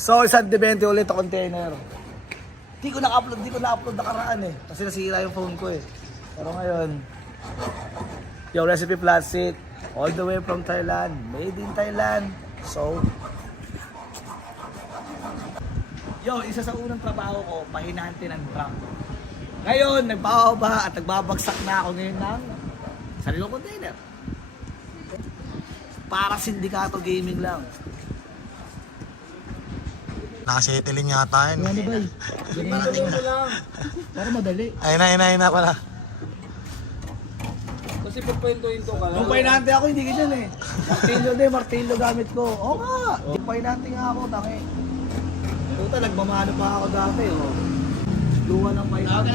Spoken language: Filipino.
So, isang 20 ulit na container. Di ko na-upload nakaraan eh. Kasi nasira yung phone ko eh. Pero ngayon, yung recipe plastic, all the way from Thailand, made in Thailand. So, isa sa unang trabaho ko, pahinante ng truck. Ngayon, nagbababa at nagbabagsak na ako ngayon ng sariling container. Para sindikato gaming lang. Nakasettling yata yun. Ano ba yun? Parating na. Para madali. Ayun na pala. Kasi pagpahintuin to ka lang. Nung pahinante ako, hindi ganyan eh. Martillo gamit ko. Oo nga, di pahinante nga ako, taki. Tuta, nagmamano pa ako dati, oh. Luwa ng pahinante.